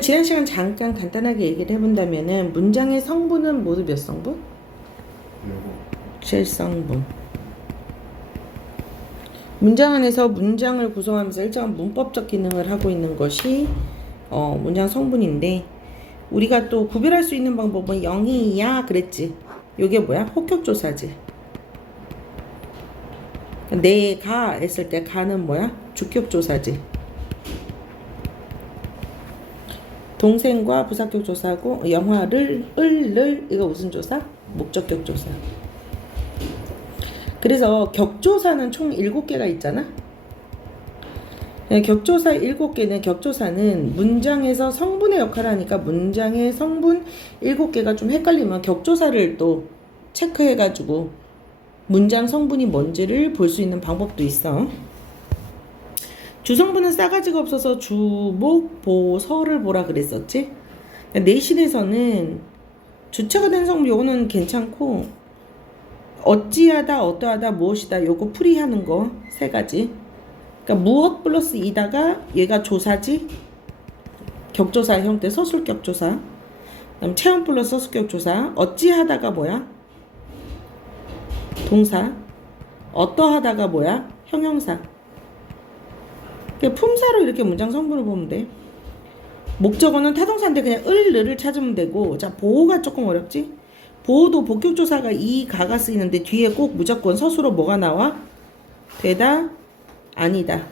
지난 시간 잠깐 간단하게 얘기를 해본다면은 문장의 성분은 모두 몇 성분? 7성분. 문장 안에서 문장을 구성하면서 일정한 문법적 기능을 하고 있는 것이 문장 성분인데, 우리가 또 구별할 수 있는 방법은 0이야 그랬지. 요게 뭐야? 혹격조사지. 내가 했을 때 가는 뭐야? 주격조사지. 동생과 부사격 조사고, 영화를 을 이거 무슨 조사? 목적격 조사. 그래서 격조사는 총 7개가 있잖아. 격조사 7개는 격조사는 문장에서 성분의 역할을 하니까 문장의 성분 7개가 좀 헷갈리면 격조사를 또 체크해가지고 문장 성분이 뭔지를 볼 수 있는 방법도 있어. 주성분은 싸가지가 없어서 주, 목, 보, 서를 보라 그랬었지? 내신에서는 주체가 된 성분 요거는 괜찮고, 어찌하다, 어떠하다, 무엇이다 요거 풀이하는 거 3가지. 그러니까 무엇 플러스 이다가 얘가 조사지? 격조사 형태 서술격조사. 그다음 체험 플러스 서술격조사. 어찌하다가 뭐야? 동사. 어떠하다가 뭐야? 형용사. 품사로 이렇게 문장 성분을 보면 돼. 목적어는 타동사인데 그냥 을을 찾으면 되고. 자, 보호가 조금 어렵지? 보호도 복격조사가 이 가가 쓰이는데 뒤에 꼭 무조건 서술어 뭐가 나와? 되다, 아니다.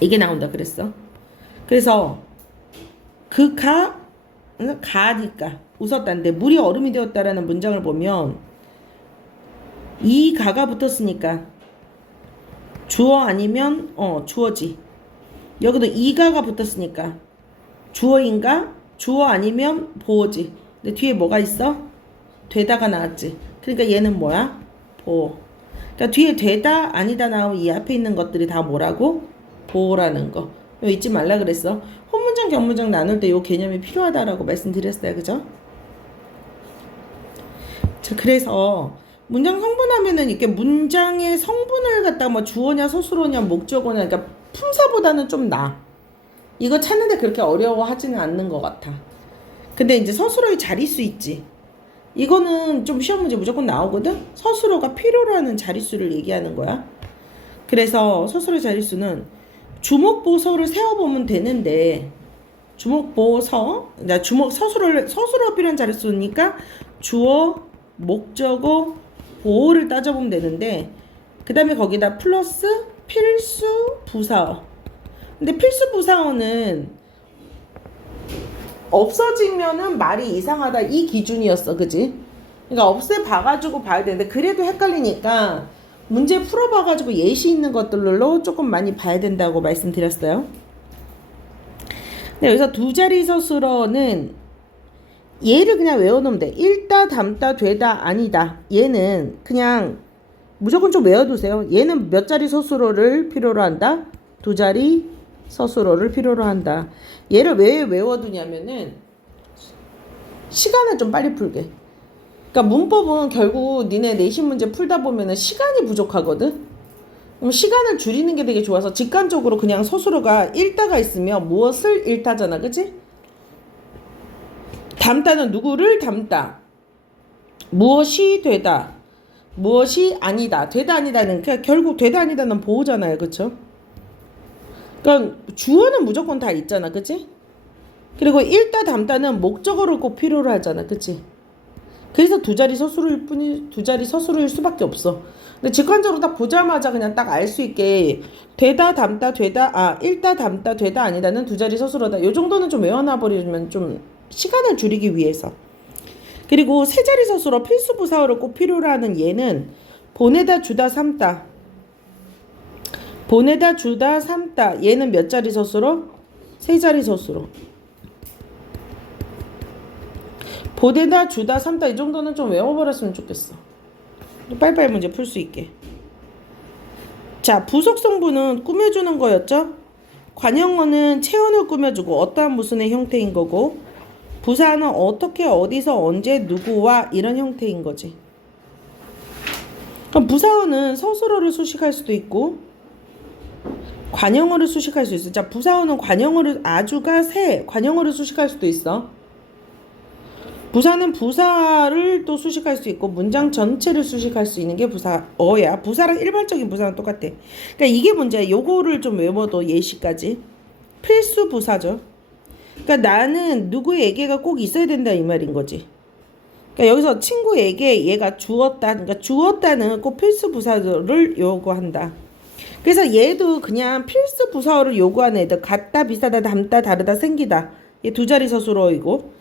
이게 나온다 그랬어. 그래서 그 가니까 웃었다는데 물이 얼음이 되었다라는 문장을 보면 이 가가 붙었으니까 주어 아니면 주어지. 여기도 이가가 붙었으니까 주어인가? 주어 아니면 보어지. 근데 뒤에 뭐가 있어? 되다가 나왔지. 그러니까 얘는 뭐야? 보어. 그러니까 뒤에 되다 아니다 나오면 이 앞에 있는 것들이 다 뭐라고? 보어라는 거. 이거 잊지 말라 그랬어. 혼문장 견문장 나눌 때 이 개념이 필요하다라고 말씀드렸어요. 그죠? 자, 그래서 문장 성분하면은 이렇게 문장의 성분을 갖다가 뭐 주어냐 서술어냐 목적어냐, 그러니까 품사보다는 좀 나아. 이거 찾는데 그렇게 어려워하지는 않는 것 같아. 근데 이제 서술어의 자릿수 있지. 이거는 좀 시험 문제 무조건 나오거든. 서술어가 필요로 하는 자릿수를 얘기하는 거야. 그래서 서술어의 자릿수는 주목보서를 세워보면 되는데, 주목보서, 서술어가 필요한 자릿수니까 주어, 목적어, 보호를 따져보면 되는데, 그 다음에 거기다 플러스 필수 부사어. 근데 필수 부사어는 없어지면은 말이 이상하다 이 기준이었어. 그지? 그러니까 없애봐가지고 봐야 되는데, 그래도 헷갈리니까 문제 풀어봐가지고 예시 있는 것들로 조금 많이 봐야 된다고 말씀드렸어요. 근데 여기서 두 자리 서술어는 얘를 그냥 외워놓으면 돼. 읽다, 담다, 되다, 아니다. 얘는 그냥 무조건 좀 외워두세요. 얘는 몇 자리 서술어를 필요로 한다? 2자리 서술어를 필요로 한다. 얘를 왜 외워두냐면은 시간을 좀 빨리 풀게. 그러니까 문법은 결국 니네 내신 문제 풀다 보면은 시간이 부족하거든. 그럼 시간을 줄이는 게 되게 좋아서 직관적으로 그냥 서술어가 읽다가 있으면 무엇을 읽다잖아. 그치? 담다는 누구를 담다. 무엇이 되다. 무엇이 아니다. 되다 아니다는 결국 되다 아니다는 보호잖아요. 그쵸? 그러니까 주어는 무조건 다 있잖아. 그치? 그리고 읽다 담다는 목적어를 꼭 필요로 하잖아. 그치? 그래서 2자리 서술어일 수밖에 없어. 근데 직관적으로 딱 보자마자 그냥 딱 알 수 있게 되다 담다 되다 읽다 담다 되다 아니다는 2자리 서술어다. 요 정도는 좀 외워놔버리면 좀 시간을 줄이기 위해서. 그리고 3자리 서술어 필수 부사어를 꼭 필요로 하는 얘는 보내다 주다 삼다. 보내다 주다 삼다. 얘는 몇 자리 서술어? 3자리 서술어. 보내다 주다 삼다 이 정도는 좀 외워버렸으면 좋겠어. 빨리빨리 문제 풀 수 있게. 자, 부속성분은 꾸며주는 거였죠. 관형어는 체온을 꾸며주고 어떠한 무슨의 형태인 거고, 부사는 어떻게 어디서 언제 누구와 이런 형태인 거지. 그럼 부사어는 서술어를 수식할 수도 있고 관형어를 수식할 수 있어. 자, 부사어는 관형어를 아주가 새 관형어를 수식할 수도 있어. 부사는 부사를 또 수식할 수 있고 문장 전체를 수식할 수 있는 게 부사어야. 부사랑 일반적인 부사랑 똑같아. 그러니까 이게 문제야. 요거를 좀 외워도 예시까지. 필수 부사죠. 그러니까 나는 누구에게가 꼭 있어야 된다 이 말인 거지. 그러니까 여기서 친구에게 얘가 주었다. 그러니까 주었다는 꼭 필수 부사를 요구한다. 그래서 얘도 그냥 필수 부사어를 요구하는 애들. 같다, 비슷하다, 닮다, 다르다, 생기다. 얘 두 자리 서술어이고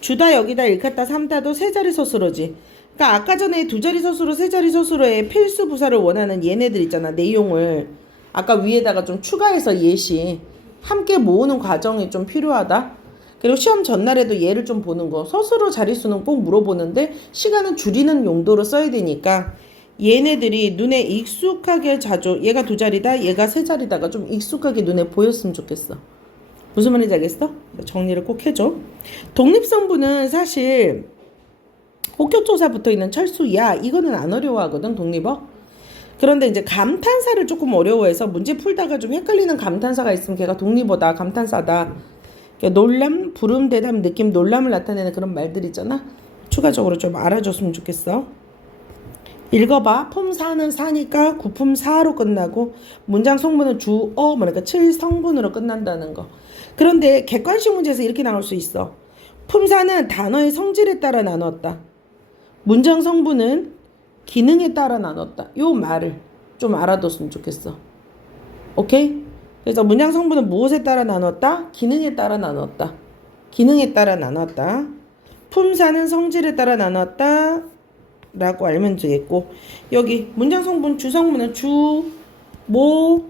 주다, 여기다, 일컫다, 삼다도 세 자리 서술어지. 그러니까 아까 전에 두 자리 서술어, 세 자리 서술어에 필수 부사를 원하는 얘네들 있잖아. 내용을 아까 위에다가 좀 추가해서 예시 함께 모으는 과정이 좀 필요하다. 그리고 시험 전날에도 얘를 좀 보는 거. 서술어 자릿수는 꼭 물어보는데 시간은 줄이는 용도로 써야 되니까 얘네들이 눈에 익숙하게 자주 얘가 두 자리다, 얘가 세 자리다가 좀 익숙하게 눈에 보였으면 좋겠어. 무슨 말인지 알겠어? 정리를 꼭 해줘. 독립성분은 사실 혹격조사 붙어있는 철수야. 이거는 안 어려워하거든, 독립어. 그런데 이제 감탄사를 조금 어려워해서 문제 풀다가 좀 헷갈리는 감탄사가 있으면 걔가 독립어다, 감탄사다. 그러니까 놀람, 부름, 대답, 느낌, 놀람을 나타내는 그런 말들 있잖아. 추가적으로 좀 알아줬으면 좋겠어. 읽어봐. 품사는 사니까 구품사로 끝나고 문장 성분은 주어 뭐랄까 7성분으로 끝난다는 거. 그런데 객관식 문제에서 이렇게 나올 수 있어. 품사는 단어의 성질에 따라 나눴다. 문장 성분은 기능에 따라 나눴다. 요 말을 좀 알아뒀으면 좋겠어. 오케이? 그래서 문장 성분은 무엇에 따라 나눴다? 기능에 따라 나눴다. 기능에 따라 나눴다. 품사는 성질에 따라 나눴다. 라고 알면 되겠고 여기 문장 성분 주성분은 주, 모,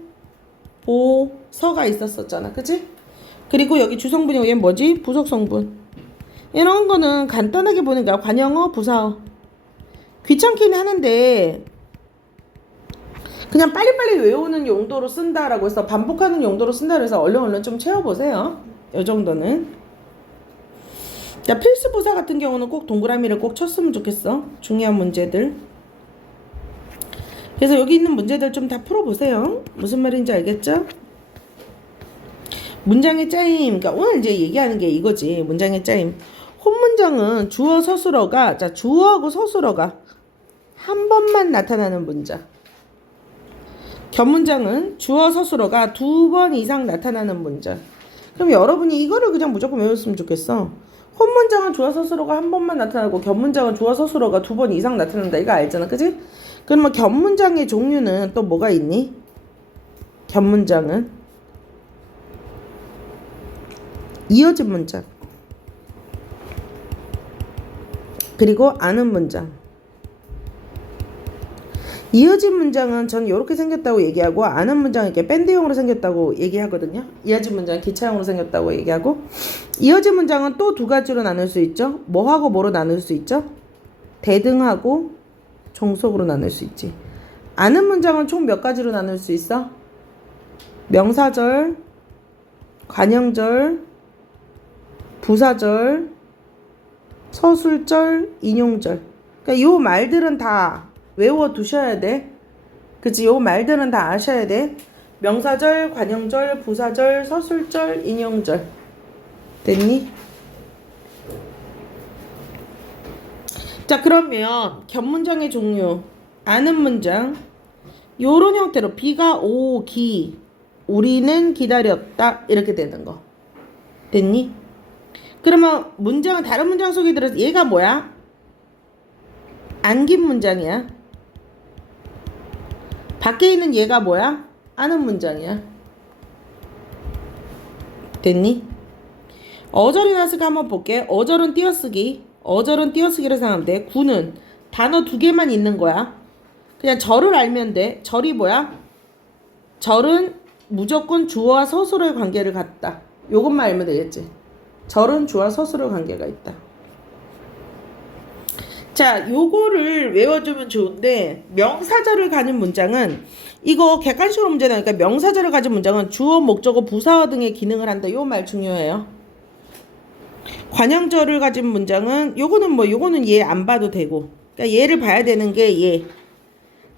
보, 서가 있었었잖아. 그치? 그리고 여기 주성분이 얘는 뭐지? 부속성분. 이런 거는 간단하게 보는 거야. 관형어, 부사어. 귀찮긴 하는데 그냥 빨리빨리 외우는 용도로 쓴다라고 해서 반복하는 용도로 쓴다고 해서 얼른 좀 채워보세요. 이 정도는. 자, 필수 부사 같은 경우는 꼭 동그라미를 꼭 쳤으면 좋겠어. 중요한 문제들. 그래서 여기 있는 문제들 좀 다 풀어보세요. 무슨 말인지 알겠죠? 문장의 짜임. 그러니까 오늘 이제 얘기하는 게 이거지. 문장의 짜임. 혼문장은 주어 서술어가 자 주어하고 서술어가 한 번만 나타나는 문장. 겹문장은 주어 서술어가 2번 이상 나타나는 문장. 그럼 여러분이 이거를 그냥 무조건 외웠으면 좋겠어. 혼문장은 주어 서술어가 한 번만 나타나고 겹문장은 주어 서술어가 2번 이상 나타난다. 이거 알잖아. 그치? 그러면 겹문장의 종류는 또 뭐가 있니? 겹문장은 이어진 문장 그리고 아는 문장. 이어진 문장은 전 이렇게 생겼다고 얘기하고 아는 문장은 이렇게 밴드형으로 생겼다고 얘기하거든요. 이어진 문장은 기차형으로 생겼다고 얘기하고 이어진 문장은 또 두 가지로 나눌 수 있죠. 뭐하고 뭐로 나눌 수 있죠. 대등하고 종속으로 나눌 수 있지. 아는 문장은 총 몇 가지로 나눌 수 있어? 명사절, 관형절, 부사절, 서술절, 인용절. 그러니까 요 말들은 다 외워두셔야 돼. 그치? 요 말들은 다 아셔야 돼. 명사절, 관형절, 부사절, 서술절, 인용절. 됐니? 자, 그러면 겹문장의 종류, 아는 문장 요런 형태로 비가 오기, 우리는 기다렸다 이렇게 되는 거. 됐니? 그러면 문장은 다른 문장 속에 들어서 얘가 뭐야? 안긴 문장이야. 밖에 있는 얘가 뭐야? 아는 문장이야. 됐니? 어절이 나왔을까 한번 볼게. 어절은 띄어쓰기. 어절은 띄어쓰기로 생각하면 돼. 구는 단어 2개만 있는 거야. 그냥 절을 알면 돼. 절이 뭐야? 절은 무조건 주어와 서술어의 관계를 갖다. 요것만 알면 되겠지. 절은 주어와 서술어의 관계가 있다. 자, 요거를 외워주면 좋은데 명사절을 가진 문장은 이거 객관식으로 문제 나니까 명사절을 가진 문장은 주어, 목적어, 부사어 등의 기능을 한다. 요 말 중요해요. 관형절을 가진 문장은 요거는 얘 안 봐도 되고 그러니까 얘를 봐야 되는 게 얘.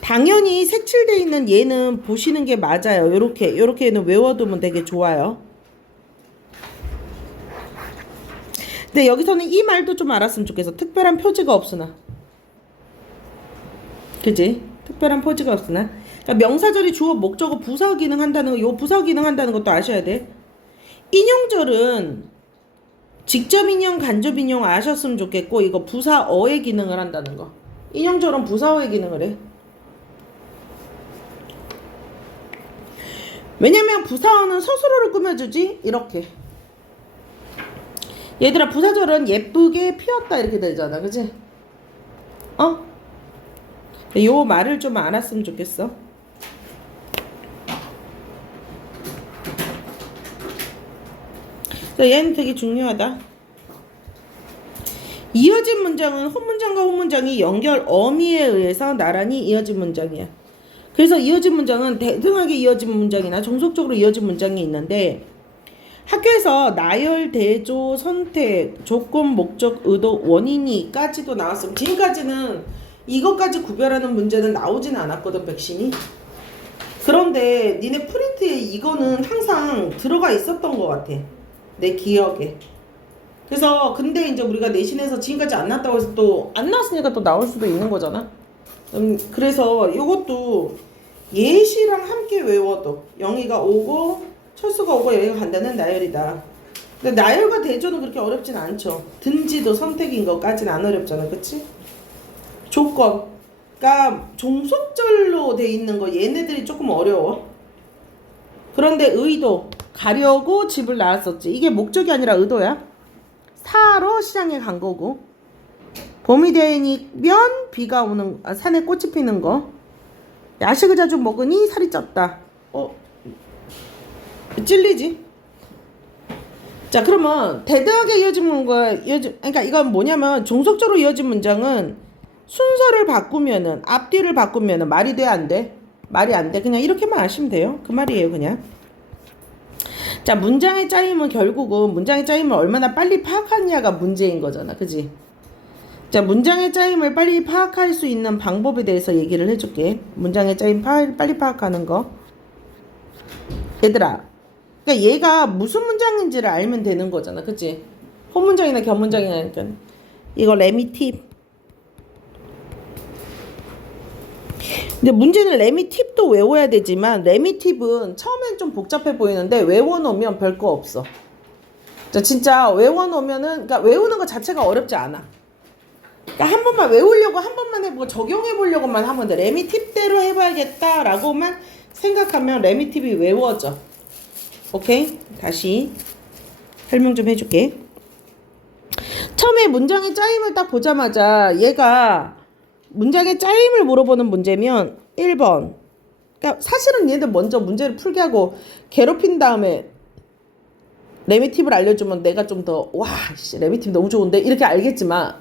당연히 색칠돼 있는 얘는 보시는 게 맞아요. 요렇게는 외워두면 되게 좋아요. 근데 여기서는 이 말도 좀 알았으면 좋겠어. 특별한 표지가 없으나. 그지? 특별한 표지가 없으나. 그러니까 명사절이 주어, 목적어, 부사 기능 한다는 거, 요 부사 기능 한다는 것도 아셔야 돼. 인용절은 직접 인용, 간접 인용 아셨으면 좋겠고, 이거 부사어의 기능을 한다는 거. 인용절은 부사어의 기능을 해. 왜냐면 부사어는 서술어를 꾸며주지? 이렇게. 얘들아, 부사절은 예쁘게 피었다 이렇게 되잖아. 그치? 요 말을 좀 알았으면 좋겠어. 얘는 되게 중요하다. 이어진 문장은 혼문장과 혼문장이 연결 어미에 의해서 나란히 이어진 문장이야. 그래서 이어진 문장은 대등하게 이어진 문장이나 종속적으로 이어진 문장이 있는데, 학교에서 나열, 대조, 선택, 조건, 목적, 의도, 원인이까지도 나왔으면, 지금까지는 이것까지 구별하는 문제는 나오진 않았거든, 백신이. 그런데 니네 프린트에 이거는 항상 들어가 있었던 것 같아, 내 기억에. 그래서 근데 이제 우리가 내신에서 지금까지 안 나왔다고 해서 또 안 나왔으니까 또 나올 수도 있는 거잖아. 그래서 이것도 예시랑 함께 외워도 영희가 오고 철수가 오고 여기가 간다는 나열이다. 근데 나열과 대조는 그렇게 어렵진 않죠. 든지도 선택인 것까지는 안 어렵잖아. 그치? 조건, 그러니까 종속절로 돼 있는 거 얘네들이 조금 어려워. 그런데 의도, 가려고 집을 나왔었지. 이게 목적이 아니라 의도야. 사러 시장에 간 거고. 봄이 되면 비가 오는, 산에 꽃이 피는 거. 야식을 자주 먹으니 살이 쪘다. 찔리지? 자, 그러면 대등하게 이어진 문과 그러니까 이건 뭐냐면 종속적으로 이어진 문장은 순서를 바꾸면은, 앞뒤를 바꾸면은 말이 돼, 안 돼? 말이 안 돼. 그냥 이렇게만 아시면 돼요. 그 말이에요, 그냥. 자, 문장의 짜임은 결국은 문장의 짜임을 얼마나 빨리 파악하느냐가 문제인 거잖아. 그지? 자, 문장의 짜임을 빨리 파악할 수 있는 방법에 대해서 얘기를 해줄게. 문장의 짜임 빨리 파악하는 거. 얘들아, 그러니까 얘가 무슨 문장인지를 알면 되는 거잖아. 그치? 혼문장이나 견문장이나. 그러니까 이거 레미팁. 근데 문제는 레미팁도 외워야 되지만, 레미팁은 처음엔 좀 복잡해 보이는데 외워놓으면 별거 없어. 자, 진짜 외워놓으면은, 그러니까 외우는 것 자체가 어렵지 않아. 그러니까 한 번만 외우려고, 한 번만 해보고 적용해보려고만 하면 돼. 레미팁대로 해봐야겠다라고만 생각하면 레미팁이 외워져. 오케이? 다시 설명 좀 해줄게. 처음에 문장의 짜임을 딱 보자마자 얘가 문장의 짜임을 물어보는 문제면 1번. 그러니까 사실은 얘들 먼저 문제를 풀게 하고 괴롭힌 다음에 레미팁을 알려주면 내가 좀 더 와, 레미팁 너무 좋은데 이렇게 알겠지만,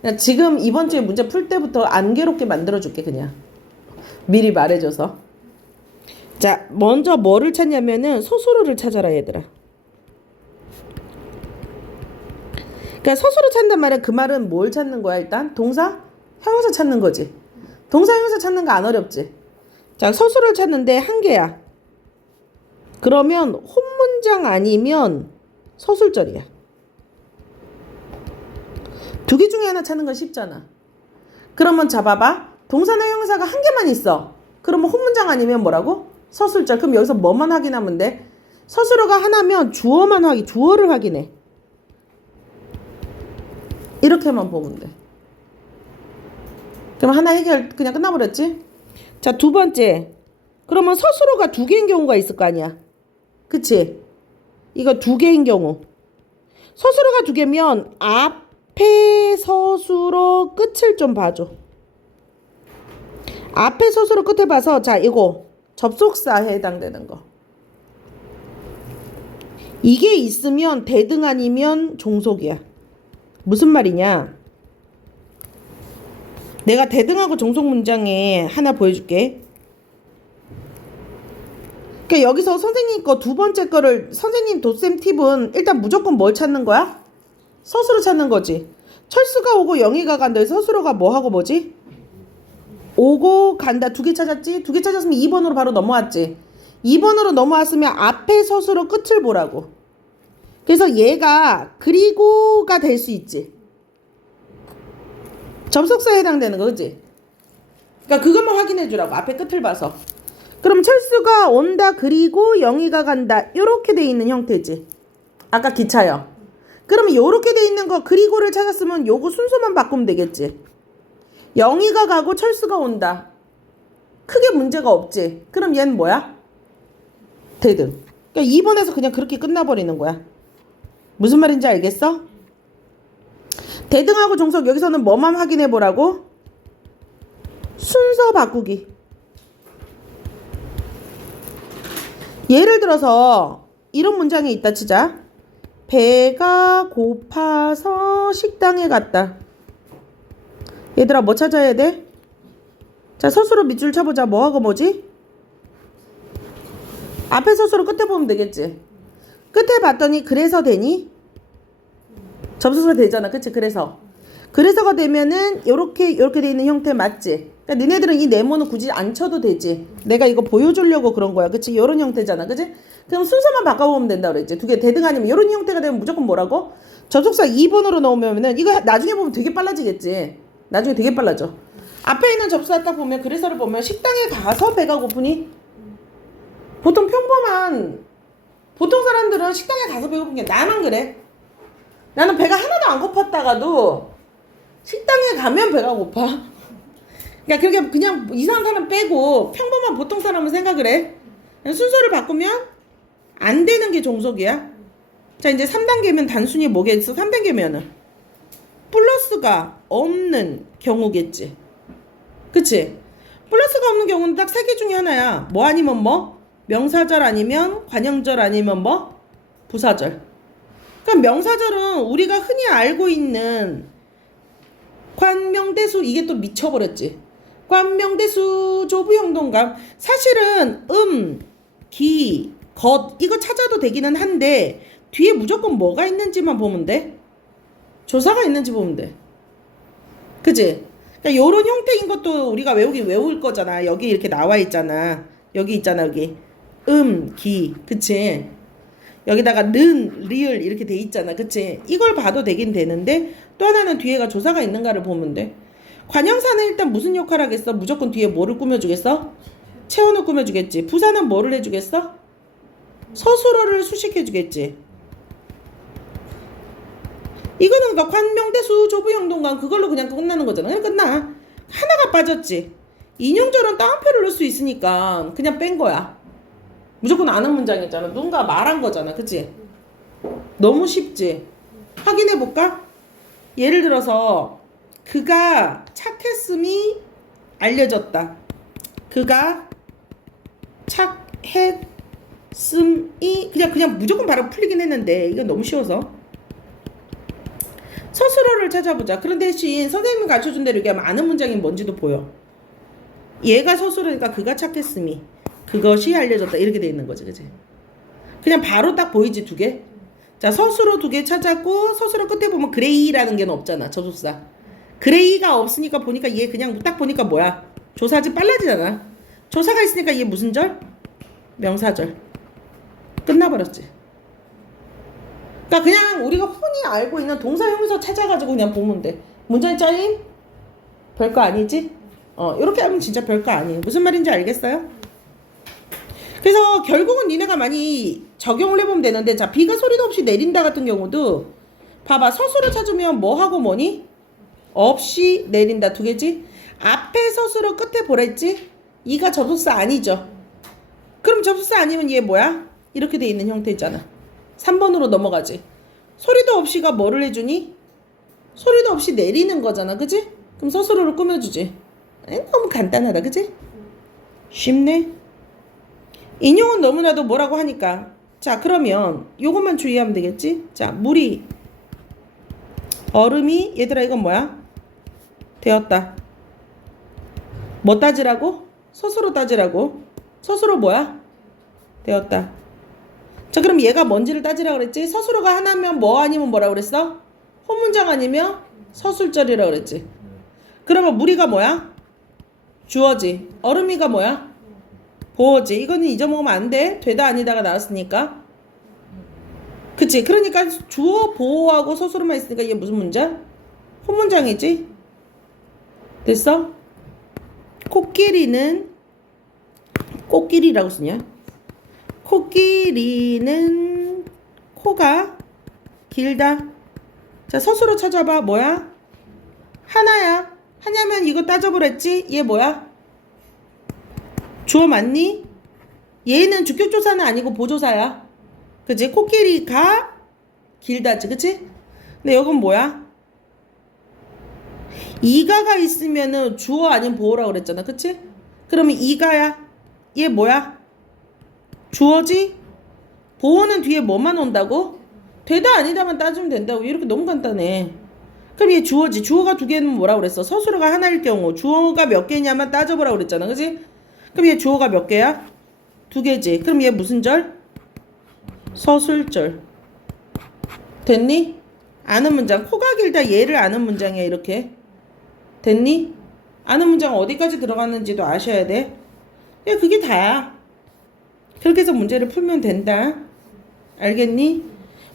그냥 지금 이번 주에 문제 풀 때부터 안 괴롭게 만들어줄게. 그냥 미리 말해줘서. 자, 먼저 뭐를 찾냐면은 서술어를 찾아라, 얘들아. 그러니까 서술어 찾는단 말이야. 그 말은 뭘 찾는 거야? 일단 동사, 형용사 찾는 거지. 동사, 형용사 찾는 거 안 어렵지. 자, 서술어를 찾는데 한 개야. 그러면 혼문장 아니면 서술절이야. 두 개 중에 하나 찾는 건 쉽잖아. 그러면 잡아봐. 동사나 형용사가 한 개만 있어. 그러면 혼문장 아니면 뭐라고? 서술절. 그럼 여기서 뭐만 확인하면 돼? 서술어가 하나면 주어를 확인해. 이렇게만 보면 돼. 그럼 하나 해결 그냥 끝나버렸지? 자, 두 번째. 그러면 서술어가 두 개인 경우가 있을 거 아니야. 그치? 이거 두 개인 경우. 서술어가 두 개면 앞에 서술어 끝을 좀 봐줘. 앞에 서술어 끝에 봐서, 자, 이거 접속사에 해당되는 거. 이게 있으면 대등 아니면 종속이야. 무슨 말이냐? 내가 대등하고 종속 문장에 하나 보여줄게. 그러니까 여기서 선생님 거 두 번째 거를, 선생님 도쌤 팁은 일단 무조건 뭘 찾는 거야? 서술어 찾는 거지. 철수가 오고 영희가 간다. 서술어가 뭐하고 뭐지? 오고 간다. 두 개 찾았지? 두 개 찾았으면 2번으로 바로 넘어왔지. 2번으로 넘어왔으면 앞에 서술어 끝을 보라고. 그래서 얘가 그리고가 될 수 있지. 접속사에 해당되는 거, 그치? 그러니까 그것만 확인해 주라고. 앞에 끝을 봐서. 그럼 철수가 온다 그리고 영희가 간다. 요렇게 돼 있는 형태지. 아까 기차요. 그러면 요렇게 돼 있는 거 그리고를 찾았으면 요거 순서만 바꾸면 되겠지. 영희가 가고 철수가 온다. 크게 문제가 없지. 그럼 얘는 뭐야? 대등. 그러니까 2번에서 그냥 그렇게 끝나버리는 거야. 무슨 말인지 알겠어? 대등하고 종속 여기서는 뭐만 확인해 보라고? 순서 바꾸기. 예를 들어서 이런 문장이 있다 치자. 배가 고파서 식당에 갔다. 얘들아 뭐 찾아야 돼? 자 서술어 밑줄 쳐보자. 뭐하고 뭐지? 앞에 서술어 끝에 보면 되겠지. 끝에 봤더니 그래서 되니? 접속사 되잖아. 그치? 그래서가 되면은 요렇게 돼 있는 형태 맞지? 그러니까 니네들은 이 네모는 굳이 안 쳐도 되지. 내가 이거 보여주려고 그런 거야. 그치? 요런 형태잖아. 그치? 그럼 순서만 바꿔보면 된다 그랬지. 두 개 대등 아니면 요런 형태가 되면 무조건 뭐라고? 접속사 2번으로 넣으면은 이거 나중에 보면 되게 빨라지겠지. 나중에 되게 빨라져. 앞에 있는 접속사 딱 보면 그래서를 보면 식당에 가서 배가 고프니? 보통 보통 사람들은 식당에 가서 배고픈 게 나만 그래. 나는 배가 하나도 안 고팠다가도 식당에 가면 배가 고파. 그러니까 그렇게 그냥 이상한 사람 빼고 평범한 보통 사람은 생각을 해. 순서를 바꾸면 안 되는 게 종속이야. 자 이제 3단계면 단순히 뭐겠어? 3단계면은 플러스가 없는 경우겠지. 그치? 플러스가 없는 경우는 딱 3개 중에 하나야. 뭐 아니면 뭐? 명사절 아니면 관형절 아니면 뭐? 부사절. 그럼 명사절은 우리가 흔히 알고 있는 관명대수 이게 또 미쳐버렸지. 관명대수 조부형동감 사실은 기, 것 이거 찾아도 되기는 한데 뒤에 무조건 뭐가 있는지만 보면 돼. 조사가 있는지 보면 돼. 그치? 그러니까 요런 형태인 것도 우리가 외울 거잖아. 여기 이렇게 나와 있잖아. 여기 있잖아 여기. 기 그치? 여기다가 리을 이렇게 돼 있잖아. 그치? 이걸 봐도 되긴 되는데 또 하나는 뒤에가 조사가 있는가를 보면 돼. 관형사는 일단 무슨 역할을 하겠어? 무조건 뒤에 뭐를 꾸며주겠어? 체온을 꾸며주겠지. 부사는 뭐를 해주겠어? 서술어를 수식해주겠지. 이거는 그러니까 관명대수 조부형동관 그걸로 그냥 끝나는 거잖아. 그냥 끝나. 하나가 빠졌지. 인용절은 따옴표를 넣을 수 있으니까 그냥 뺀 거야. 무조건 아는 문장이잖아. 누군가 말한 거잖아. 그치? 너무 쉽지? 확인해볼까? 예를 들어서 그가 착했음이 알려졌다. 그가 착했음이 그냥 무조건 바로 풀리긴 했는데 이건 너무 쉬워서 서술어를 찾아보자. 그런 대신 선생님이 가르쳐준 대로 얘기하면 아는 문장이 뭔지도 보여. 얘가 서술어니까 그가 착했음이 그것이 알려졌다 이렇게 돼 있는 거지. 그치? 그냥 바로 딱 보이지 두 개? 자 서술어 두 개 찾았고 서술어 끝에 보면 그레이라는 게는 없잖아. 접속사 그레이가 없으니까 보니까 얘 그냥 딱 보니까 뭐야? 조사지 빨라지잖아. 조사가 있으니까 얘 무슨 절? 명사절. 끝나버렸지. 그러니까 그냥 우리가 흔히 알고 있는 동사 형용사 찾아가지고 그냥 보면 돼. 문장이 잘림? 별거 아니지? 이렇게 하면 진짜 별거 아니에요. 무슨 말인지 알겠어요? 그래서 결국은 니네가 많이 적용을 해보면 되는데 자 비가 소리도 없이 내린다 같은 경우도 봐봐 서술어 찾으면 뭐하고 뭐니? 없이 내린다 두 개지? 앞에 서술어 끝에 보랬지? 이가 접속사 아니죠? 그럼 접속사 아니면 얘 뭐야? 이렇게 돼 있는 형태잖아. 3번으로 넘어가지. 소리도 없이가 뭐를 해주니? 소리도 없이 내리는 거잖아. 그치? 그럼 서술어를 꾸며주지. 너무 간단하다. 그치? 쉽네. 인용은 너무나도 뭐라고 하니까 자 그러면 요것만 주의하면 되겠지? 자 물이 얼음이 얘들아 이건 뭐야? 되었다. 뭐 따지라고? 서술어 따지라고. 서술어 뭐야? 되었다. 자 그럼 얘가 뭔지를 따지라고 그랬지? 서술어가 하나면 뭐 아니면 뭐라고 그랬어? 혼문장 아니면 서술절이라고 그랬지. 그러면 무리가 뭐야? 주어지. 얼음이가 뭐야? 보어지. 이거는 잊어먹으면 안 돼. 되다 아니다가 나왔으니까. 그치? 그러니까 주어 보어하고 서술어만 있으니까 이게 무슨 문장? 혼문장이지? 됐어? 코끼리라고 쓰냐? 코끼리는 코가 길다. 자, 서술어 찾아봐. 뭐야? 하나야. 하냐면 이거 따져보랬지? 얘 뭐야? 주어 맞니? 얘는 주격조사는 아니고 보조사야. 그치? 코끼리가 길다지. 그치? 근데 여긴 뭐야? 이가가 있으면은 주어 아닌 보어라고 그랬잖아. 그치? 그러면 이가야. 얘 뭐야? 주어지? 보어는 뒤에 뭐만 온다고? 되다 아니다만 따지면 된다고. 이렇게 너무 간단해. 그럼 얘 주어지. 주어가 두 개는 뭐라고 그랬어? 서술어가 하나일 경우 주어가 몇 개냐만 따져보라고 그랬잖아. 그치? 그럼 얘 주어가 몇 개야? 두 개지. 그럼 얘 무슨 절? 서술절. 됐니? 아는 문장. 코가 길다 얘를 아는 문장이야. 이렇게. 됐니? 아는 문장 어디까지 들어갔는지도 아셔야 돼. 야, 그게 다야. 그렇게 해서 문제를 풀면 된다. 알겠니?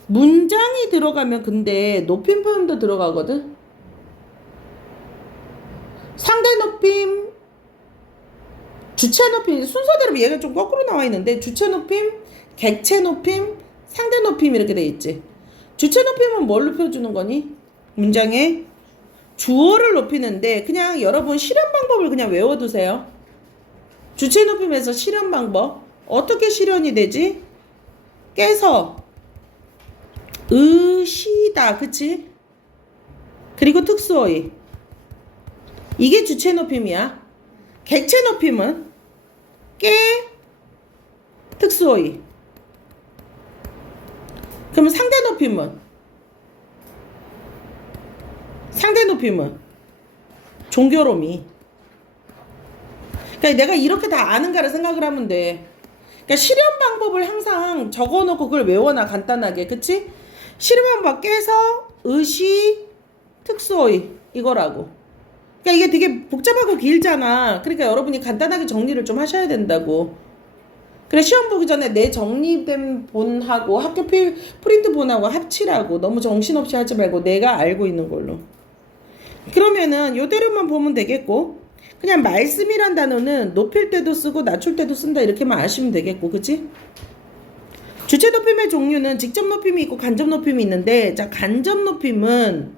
문장이 들어가면 근데 높임 표현도 들어가거든. 상대 높임, 주체 높임, 순서대로 얘가 좀 거꾸로 나와 있는데 주체 높임, 객체 높임, 상대 높임 이렇게 돼 있지. 주체 높임은 뭘 높여주는 거니? 문장에 주어를 높이는데 그냥 여러분 실현 방법을 그냥 외워두세요. 주체 높임에서 실현 방법 어떻게 실현이 되지? 깨서 으시다. 그치? 그리고 특수어휘 이게 주체 높임이야. 객체 높임은 깨 특수어휘. 그러면 상대 높임은 종교로미. 그러니까 내가 이렇게 다 아는가를 생각을 하면 돼. 그러니까 실현 방법을 항상 적어놓고 그걸 외워놔. 간단하게. 그치? 실현 방법 깨서 의시 특수어휘 이거라고. 그러니까 이게 되게 복잡하고 길잖아. 그러니까 여러분이 간단하게 정리를 좀 하셔야 된다고. 그래, 시험 보기 전에 내 정리된 본하고 학교 프린트 본하고 합치라고. 너무 정신없이 하지 말고 내가 알고 있는 걸로. 그러면은 요대로만 보면 되겠고, 그냥 말씀이란 단어는 높일 때도 쓰고 낮출 때도 쓴다 이렇게만 아시면 되겠고. 그치? 주체 높임의 종류는 직접 높임이 있고 간접 높임이 있는데, 자, 간접 높임은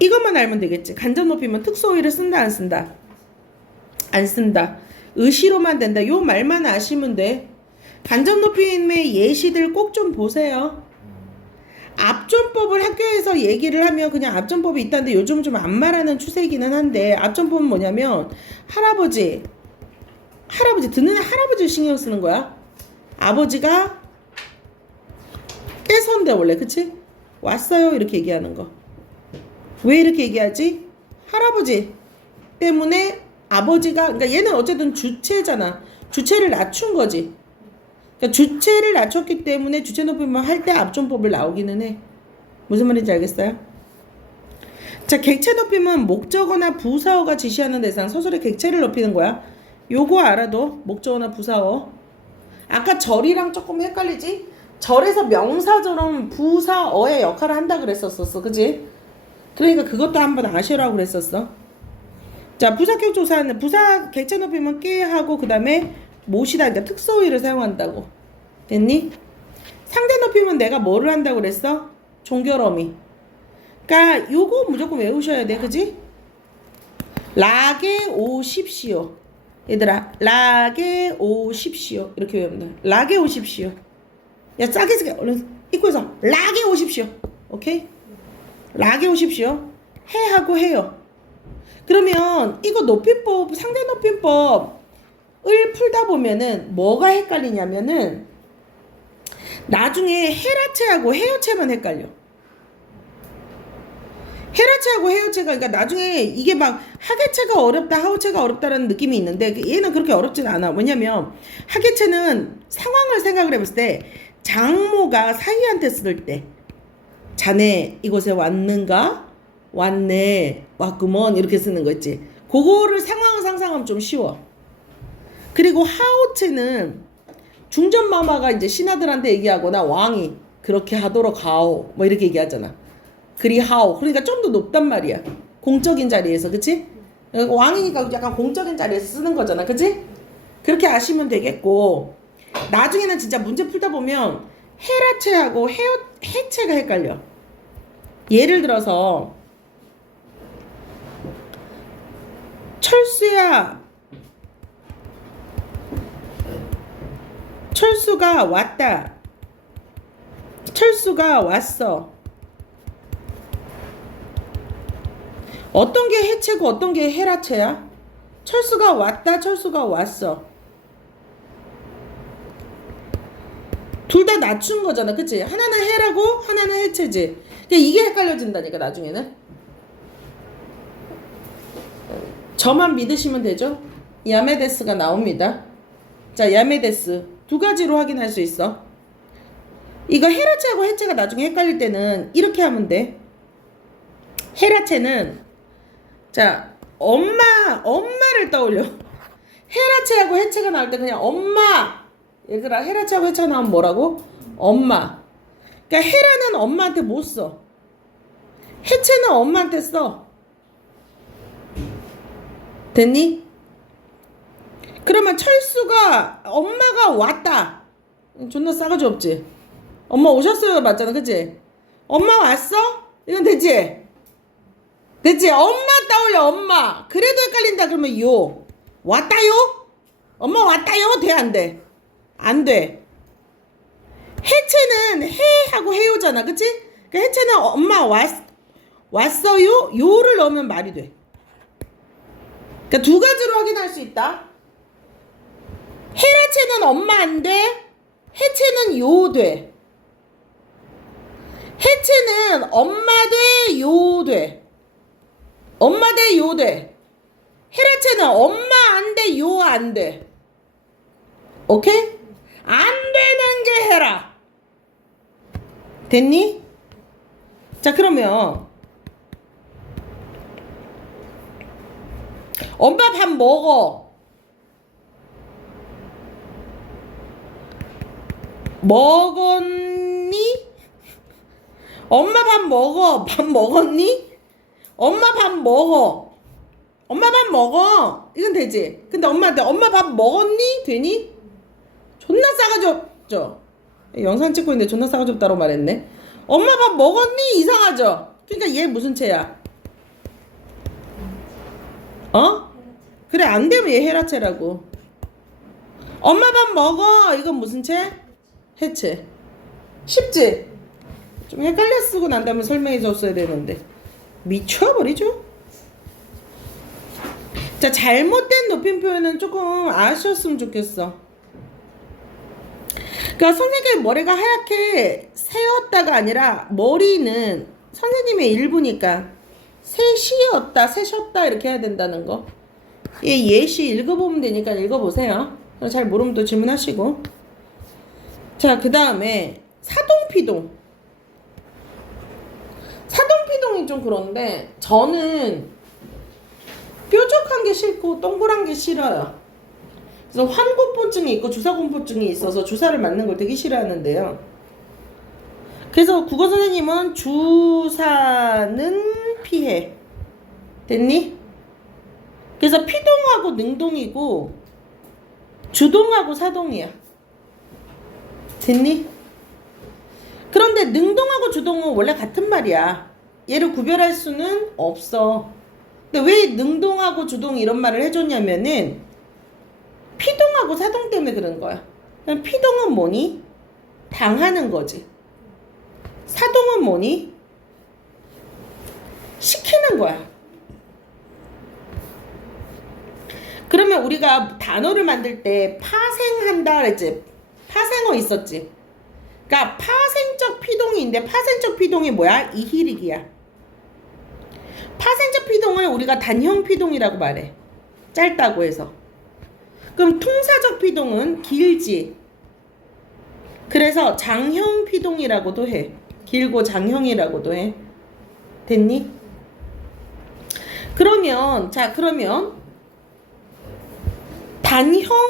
이것만 알면 되겠지. 간접 높임은 특수어휘를 쓴다 안 쓴다? 안 쓴다. 의시로만 된다. 요 말만 아시면 돼. 간접 높임의 예시들 꼭 좀 보세요. 앞전법을 학교에서 얘기를 하면 그냥 앞전법이 있다는데 요즘 좀 안 말하는 추세이기는 한데, 앞전법은 뭐냐면 할아버지 듣는 할아버지를 신경 쓰는 거야. 아버지가 깨선데 원래. 그치? 왔어요 이렇게 얘기하는 거. 왜 이렇게 얘기하지? 할아버지 때문에 아버지가, 그러니까 얘는 어쨌든 주체잖아. 주체를 낮춘 거지. 그러니까 주체를 낮췄기 때문에 주체 높임만 할 때 앞전법을 나오기는 해. 무슨 말인지 알겠어요? 자, 객체 높임은 목적어나 부사어가 지시하는 대상, 서술의 객체를 높이는 거야. 요거 알아도 목적어나 부사어. 아까 절이랑 조금 헷갈리지? 절에서 명사처럼 부사어의 역할을 한다 그랬었어. 그지? 그러니까 그것도 한번 아시라고 그랬었어. 자, 부사격 조사는 부사 객체 높임은 깨하고 그 다음에 못이다. 그러니까 특수어휘를 사용한다고. 됐니? 상대 높임은 내가 뭐를 한다고 그랬어? 종결어미. 그러니까 요거 무조건 외우셔야 돼. 그지? 라게 오십시오. 얘들아, 라게 오십시오. 이렇게 외우면 돼. 라게 오십시오. 야, 싸게 쓰게. 얼른 입구에서 라게 오십시오. 오케이? 라게 오십시오. 해하고 해요. 그러면 이거 높임법, 상대 높임법을 풀다 보면은 뭐가 헷갈리냐면은 나중에 헤라체하고 헤어체만 헷갈려. 헤라체하고 헤어체가, 그러니까 나중에 이게 막 하계체가 어렵다, 하우체가 어렵다라는 느낌이 있는데 얘는 그렇게 어렵진 않아. 왜냐면 하계체는 상황을 생각을 해봤을 때 장모가 사위한테 쓸 때 자네 이곳에 왔는가? 왔네, 왔구먼 이렇게 쓰는 거 있지. 그거를 상황을 상상하면 좀 쉬워. 그리고 하오체는 중전마마가 이제 신하들한테 얘기하거나 왕이 그렇게 하도록 하오 뭐 이렇게 얘기하잖아. 그리 하오. 그러니까 좀 더 높단 말이야. 공적인 자리에서, 그치? 왕이니까 약간 공적인 자리에서 쓰는 거잖아, 그치? 그렇게 아시면 되겠고, 나중에는 진짜 문제 풀다 보면 헤라체하고 해체가 헷갈려. 예를 들어서 철수가 왔다. 철수가 왔어. 어떤 게 해체고 어떤 게 헤라체야? 철수가 왔다, 철수가 왔어. 둘 다 낮춘 거잖아, 그치? 하나는 해라고 하나는 해체지. 그러니까 이게 헷갈려진다니까 나중에는. 저만 믿으시면 되죠? 야메데스가 나옵니다. 자, 야메데스 두 가지로 확인할 수 있어. 이거 헤라체하고 해체가 나중에 헷갈릴 때는 이렇게 하면 돼. 헤라체는 자, 엄마를 떠올려. 헤라체하고 해체가 나올 때 그냥 엄마. 얘들아, 헤라체하고 해체가 나오면 뭐라고? 엄마. 그러니까 헤라는 엄마한테 못 써. 해체는 엄마한테 써. 됐니? 그러면 철수가 엄마가 왔다. 존나 싸가지 없지? 엄마 오셨어요 맞잖아, 그치? 엄마 왔어? 이건 되지? 됐지? 엄마 떠올려, 엄마. 그래도 헷갈린다 그러면 요. 왔다요? 엄마 왔다요? 돼, 안 돼? 안 돼. 해체는 해하고 해요잖아, 그치? 그러니까 해체는 엄마 왔어요? 요를 넣으면 말이 돼. 그러니까 두 가지로 확인할 수 있다. 헤라체는 엄마 안 돼. 해체는 요 돼. 해체는 엄마 돼, 요 돼. 엄마 돼, 요 돼. 헤라체는 엄마 안 돼, 요 안 돼. 오케이? 안 되는 게 해라. 됐니? 자, 그러면 엄마 밥 먹어. 먹었니? 엄마 밥 먹어. 밥 먹었니? 엄마 밥 먹어. 엄마 밥 먹어. 이건 되지. 근데 엄마한테 엄마 밥 먹었니? 되니? 존나 싸가지 없죠? 영상 찍고 있는데 존나 싸가지 없다고 말했네. 엄마 밥 먹었니? 이상하죠? 그러니까 얘 무슨 채야? 어? 그래, 안 되면 얘 헤라체라고. 엄마 밥 먹어. 이건 무슨 채? 해체. 쉽지? 좀 헷갈려 쓰고 난 다음에 설명해 줬어야 되는데. 미쳐버리죠? 자, 잘못된 높임 표현은 조금 아셨으면 좋겠어. 그러니까 선생님의 머리가 하얗게 새었다가 아니라 머리는 선생님의 일부니까 새시었다, 새셨다 이렇게 해야 된다는 거. 예시 읽어보면 되니까 읽어보세요. 잘 모르면 또 질문하시고. 자, 그 다음에 사동피동. 사동피동이 좀 그런데 저는 뾰족한 게 싫고 동그란 게 싫어요. 그래서 환공포증이 있고 주사공포증이 있어서 주사를 맞는 걸 되게 싫어하는데요. 그래서 국어 선생님은 주사는 피해. 됐니? 그래서 피동하고 능동이고 주동하고 사동이야. 됐니? 그런데 능동하고 주동은 원래 같은 말이야. 얘를 구별할 수는 없어. 근데 왜 능동하고 주동 이런 말을 해줬냐면은 피동하고 사동 때문에 그런 거야. 그럼 피동은 뭐니? 당하는 거지. 사동은 뭐니? 시키는 거야. 그러면 우리가 단어를 만들 때 파생한다 그랬지? 파생어 있었지? 그러니까 파생적 피동인데 파생적 피동이 뭐야? 이희릭이야. 파생적 피동을 우리가 단형 피동이라고 말해. 짧다고 해서. 그럼 통사적 피동은 길지. 그래서 장형 피동이라고도 해. 길고 장형이라고도 해. 됐니? 그러면 단형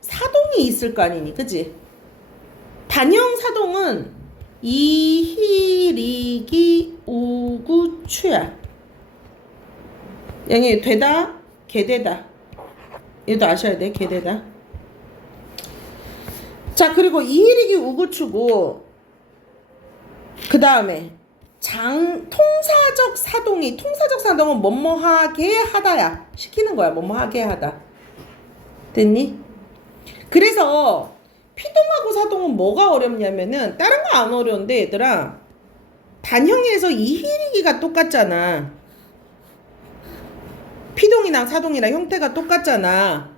사동이 있을 거 아니니, 그지? 단형 사동은 이희리기 우구추야. 양이 되다, 개되다. 얘도 아셔야 돼, 개되다. 자, 그리고 이희리기 우구추고, 그 다음에 통사적 사동은 뭐뭐하게 하다야. 시키는 거야, 뭐뭐하게 하다. 됐니? 그래서 피동하고 사동은 뭐가 어렵냐면은 다른 거 안 어려운데 얘들아, 단형에서 이희리기가 똑같잖아. 피동이랑 사동이랑 형태가 똑같잖아.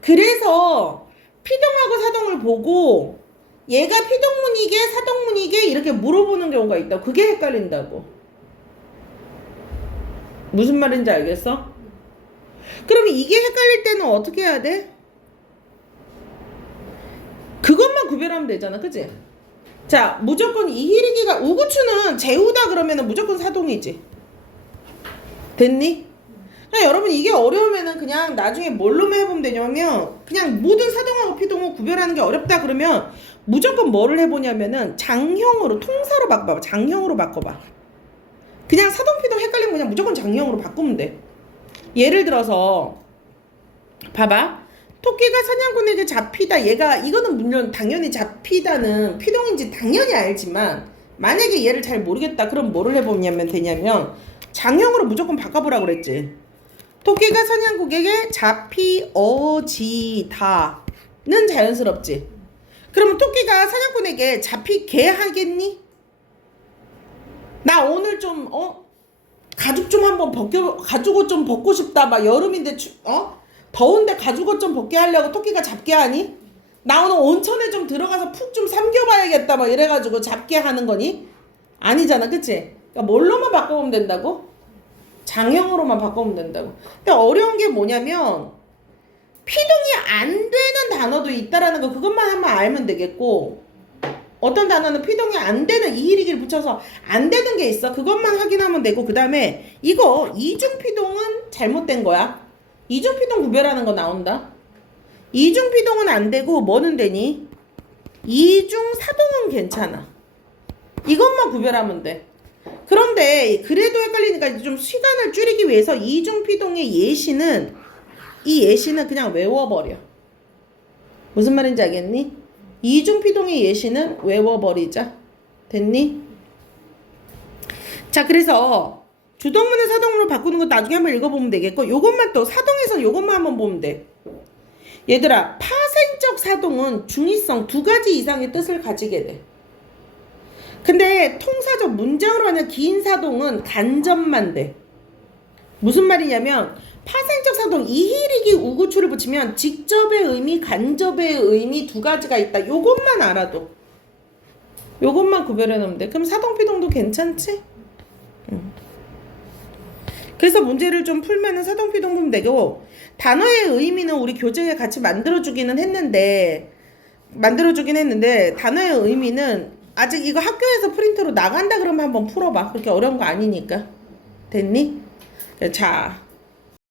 그래서 피동하고 사동을 보고 얘가 피동문이게 사동문이게 이렇게 물어보는 경우가 있다. 그게 헷갈린다고. 무슨 말인지 알겠어? 그러면 이게 헷갈릴 때는 어떻게 해야 돼? 그것만 구별하면 되잖아, 그치? 자, 무조건 이희리기가 우구추는 재우다 그러면은 무조건 사동이지. 됐니? 그냥 여러분 이게 어려우면은 그냥 나중에 뭘로만 해보면 되냐면, 그냥 모든 사동하고 피동을 구별하는 게 어렵다 그러면 무조건 뭐를 해보냐면은 장형으로, 통사로 바꿔봐. 장형으로 바꿔봐. 그냥 사동 피동 헷갈리면 그냥 무조건 장형으로 바꾸면 돼. 예를 들어서 봐봐. 토끼가 사냥꾼에게 잡히다. 얘가, 이거는 물론 당연히 잡히다는 피동인지 당연히 알지만, 만약에 얘를 잘 모르겠다 그럼 뭐를 해보면 되냐면 장형으로 무조건 바꿔보라고 그랬지. 토끼가 사냥꾼에게 잡히어지다는 자연스럽지. 그러면 토끼가 사냥꾼에게 잡히게 하겠니? 나 오늘 좀 가죽 좀 한번 가죽옷 좀 벗고 싶다. 막 여름인데 더운데 가죽옷 좀 벗게 하려고 토끼가 잡게 하니? 나 오늘 온천에 좀 들어가서 푹 좀 삼겨봐야겠다. 막 이래가지고 잡게 하는 거니? 아니잖아, 그치? 그러니까 뭘로만 바꿔보면 된다고? 장형으로만 바꿔보면 된다고. 근데 어려운 게 뭐냐면 피동이 안 되는 단어도 있다라는 거, 그것만 한번 알면 되겠고, 어떤 단어는 피동이 안 되는 이희리기를 붙여서 안 되는 게 있어. 그것만 확인하면 되고, 그 다음에 이거 이중피동은 잘못된 거야. 이중피동 구별하는 거 나온다. 이중피동은 안 되고 뭐는 되니? 이중사동은 괜찮아. 이것만 구별하면 돼. 그런데 그래도 헷갈리니까 좀 시간을 줄이기 위해서 이중피동의 예시는, 이 예시는 그냥 외워버려. 무슨 말인지 알겠니? 이중피동의 예시는 외워버리자. 됐니? 자, 그래서 주동문을 사동문으로 바꾸는 거 나중에 한번 읽어보면 되겠고, 요것만 또 사동에서는 요것만 한번 보면 돼. 얘들아, 파생적 사동은 중의성 2가지 이상의 뜻을 가지게 돼. 근데 통사적 문장으로 하는 긴 사동은 간접만 돼. 무슨 말이냐면 파생적 사동 이희리기 우구추를 붙이면 직접의 의미, 간접의 의미 2가지가 있다. 요것만 알아도, 요것만 구별해 놓으면 돼. 그럼 사동피동도 괜찮지? 그래서 문제를 좀 풀면은 사동피동 보면 되고, 단어의 의미는 우리 교재에 같이 만들어주긴 했는데 단어의 의미는 아직 이거 학교에서 프린트로 나간다 그러면 한번 풀어봐. 그렇게 어려운 거 아니니까. 됐니? 자,